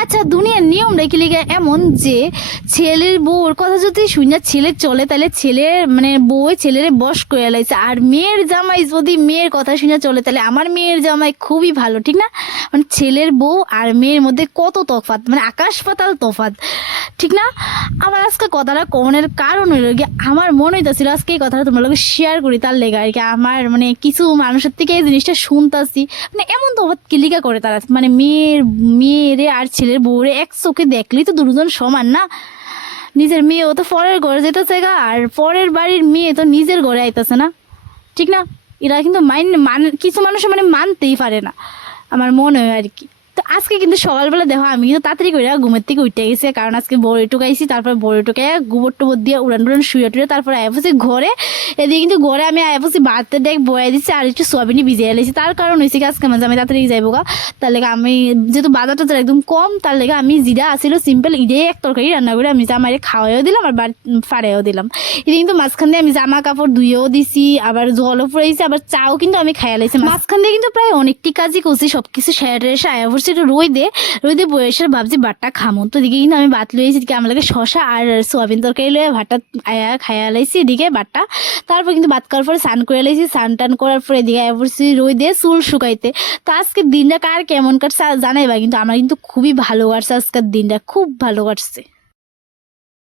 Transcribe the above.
আচ্ছা, দুনিয়ার নিয়ম রেখে লিগে এমন যে ছেলের বউর কথা যদি শুনে ছেলে চলে, তাহলে ছেলের মানে বউ ছেলের বশ করে লাইছে, আর মেয়ের জামাই যদি মেয়ের কথা শুনে চলে তাহলে আমার মেয়ের জামাই খুবই ভালো, ঠিক না? মানে ছেলের বউ আর মেয়ের মধ্যে কত তফাৎ, মানে আকাশ পাতাল তফাৎ, ঠিক না? আমার আজকে কথাটা কোনের কারণ হইল গিয়ে আমার মনে হইতেছিল আজকে এই কথাটা তোমার লোক শেয়ার করি, তার লেগে আর কি। আমার মানে কিছু মানুষের থেকে এই জিনিসটা শুনতাছি, মানে এমন তফাৎ কিলিকা করে তারা, মানে মেয়েরে আর ছেলের বউরে এক চোখে দেখলেই তো দুজন সমান না। নিজের মেয়েও তো পরের ঘরে যেতেছে গা, আর পরের বাড়ির মেয়ে তো নিজের ঘরে আইতেছে না, ঠিক না? এরা কিন্তু কিছু মানুষ মানে মানতেই পারে না, আমার মনে হয় আর কি। তো আজকে কিন্তু সকালবেলা দেখো আমি কিন্তু তাড়াতাড়ি করে ঘুমের থেকে উঠে গেছে, কারণ আজকে বড়ি টুকাইছি, তারপর বড়ি টুকাই গোবর টোবর দিয়ে উড়ান টুড়ান শুয়ে টুয়ে তারপর আয়াপসি ঘরে। এদিকে কিন্তু ঘরে আমি আয়াপসি ভাতের ডেক বয়াই দিচ্ছি আর একটু সোয়াবিনই ভিজিয়ে এলাইছি। তার কারণ হয়েছে আজকে মাঝে আমি তাড়াতাড়ি যাইবো গা, তার লেগে আমি যেহেতু বাজারটা তো একদম কম, তার লেগে আমি জিরা আসিল সিম্পল ইডে এক তরকারি রান্না করে আমি আমার খাওয়াইও দিলাম আর ফাড়াইও দিলাম। এটা কিন্তু মাঝখান দিয়ে আমি জামা কাপড় ধুয়েও দিছি, আবার জলও ফুরাইছি, আবার চাও কিন্তু আমি খাইয়া লাইছি। মাঝখান দিয়ে কিন্তু প্রায় অনেকটি কাজই করছি, সবকিছু সেরে এসে আয়া পড়ছি একটু রই দে বয়সের ভাবছি ভাতটা খামো। তো এদিকে কিন্তু আমি ভাত লইছি, এদিকে আমার লাগে শশা আর সোয়াবিন তরকারি লয়ে ভাতটা আয়া খাইয়া লাইছি এদিকে ভাতটা। তারপর কিন্তু ভাত খাওয়ার পরে স্নান করে লাইছি, স্নান টান করার পরে এদিকে আয়া পড়ছি রই দিয়ে চুল শুকাইতে। তো আজকের দিনটা কার কেমন কাটছে জানাইবা, কিন্তু আমার কিন্তু খুবই ভালো কাটছে, আজকের দিনটা খুব ভালো কাটছে।